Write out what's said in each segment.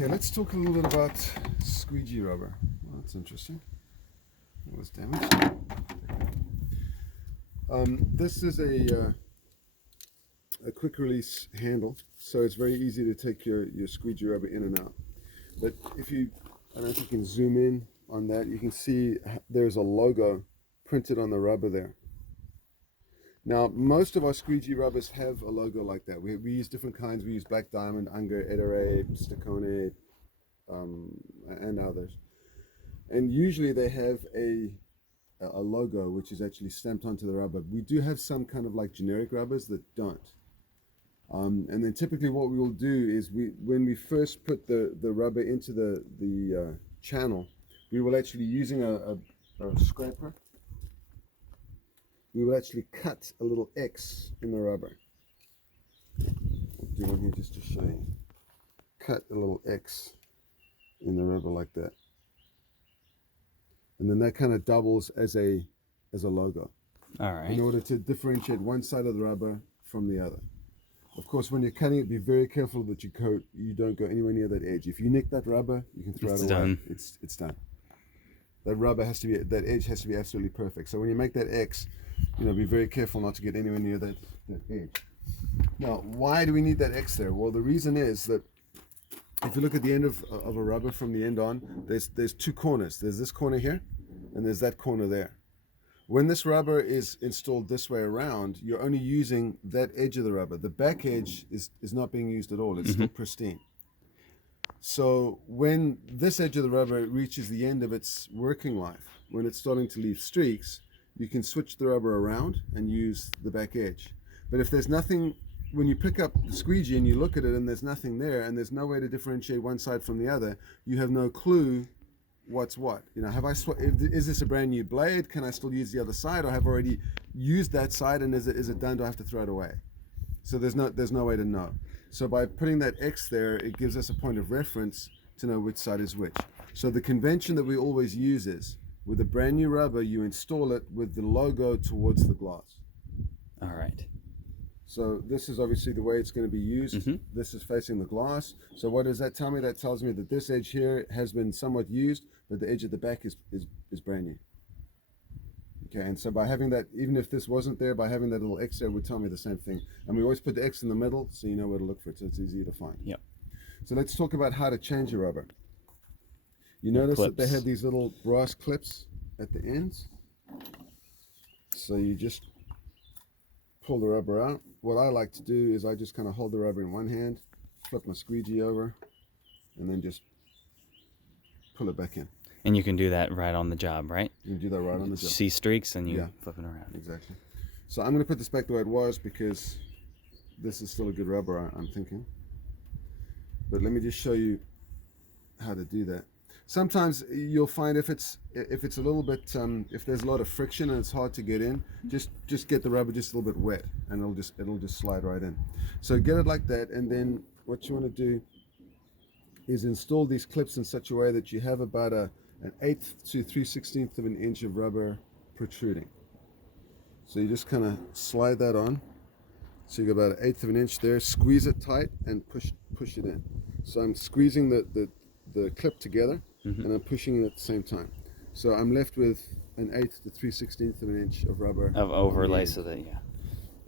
Okay, let's talk a little bit about squeegee rubber. Well, that's interesting. It was damaged. This is a quick release handle, so it's very easy to take your squeegee rubber in and out. But if you, I don't know if you can zoom in on that, you can see there's a logo printed on the rubber there. Now, most of our squeegee rubbers have a logo like that. We use different kinds. We use Black Diamond, Unger, Ederape, Stakone, and others. And usually they have a logo which is actually stamped onto the rubber. We do have some kind of like generic rubbers that don't. And then typically what we will do is when we first put the rubber into the channel, we will actually, using a scraper, we will actually cut a little X in the rubber. I'll do one here just to show you. Cut a little X in the rubber like that. And then that kind of doubles as a logo. All right. In order to differentiate one side of the rubber from the other. Of course, when you're cutting it, be very careful that you don't go anywhere near that edge. If you nick that rubber, you can throw it away. Done. It's done. That rubber has to be, that edge has to be absolutely perfect. So when you make that X, be very careful not to get anywhere near that edge. Now, why do we need that X there? Well, the reason is that if you look at the end of a rubber from the end on, there's two corners. There's this corner here, and there's that corner there. When this rubber is installed this way around, you're only using that edge of the rubber. The back edge is not being used at all. It's still pristine. So when this edge of the rubber reaches the end of its working life, when it's starting to leave streaks, you can switch the rubber around and use the back edge. But if there's nothing, when you pick up the squeegee and you look at it and there's nothing there and there's no way to differentiate one side from the other, you have no clue what's what. Is this a brand new blade? Can I still use the other side, or have I already used that side, and is it done? Do I have to throw it away? So there's no way to know. So by putting that X there, it gives us a point of reference to know which side is which. So the convention that we always use is, with a brand new rubber, you install it with the logo towards the glass. All right. So this is obviously the way it's going to be used. This is facing the glass. So what does that tell me? That tells me that this edge here has been somewhat used, but the edge at the back is brand new. Okay, and so by having that, even if this wasn't there, by having that little X there would tell me the same thing. And we always put the X in the middle so you know where to look for it, so it's easy to find. Yep. So let's talk about how to change a rubber. You notice that they have these little brass clips at the ends. So you just pull the rubber out. What I like to do is I just kind of hold the rubber in one hand, flip my squeegee over, and then just pull it back in. And you can do that right on the job, right? You can do that right on the job. See streaks and you flip it around. Exactly. So I'm going to put this back the way it was because this is still a good rubber, I'm thinking. But let me just show you how to do that. Sometimes you'll find if it's a little bit, if there's a lot of friction and it's hard to get in, just get the rubber just a little bit wet, and it'll just slide right in. So get it like that, and then what you want to do is install these clips in such a way that you have about an 1/8 to 3/16 of an inch of rubber protruding. So you just kind of slide that on. So you got about 1/8 of an inch there. Squeeze it tight and push it in. So I'm squeezing the clip together, and I'm pushing it at the same time. So I'm left with an 1/8 to 3/16 of an inch of rubber. Of overlay, so that, yeah.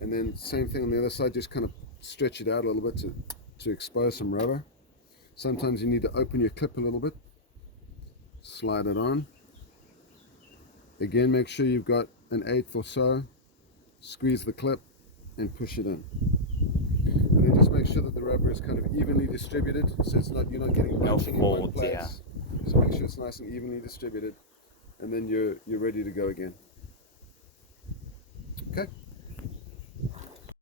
And then same thing on the other side, just kind of stretch it out a little bit to expose some rubber. Sometimes you need to open your clip a little bit. Slide it on. Again, make sure you've got an 1/8 or so. Squeeze the clip and push it in. And then just make sure that the rubber is kind of evenly distributed, so you're not getting bunching in one place. Yeah. So make sure it's nice and evenly distributed, and then you're ready to go again. Okay.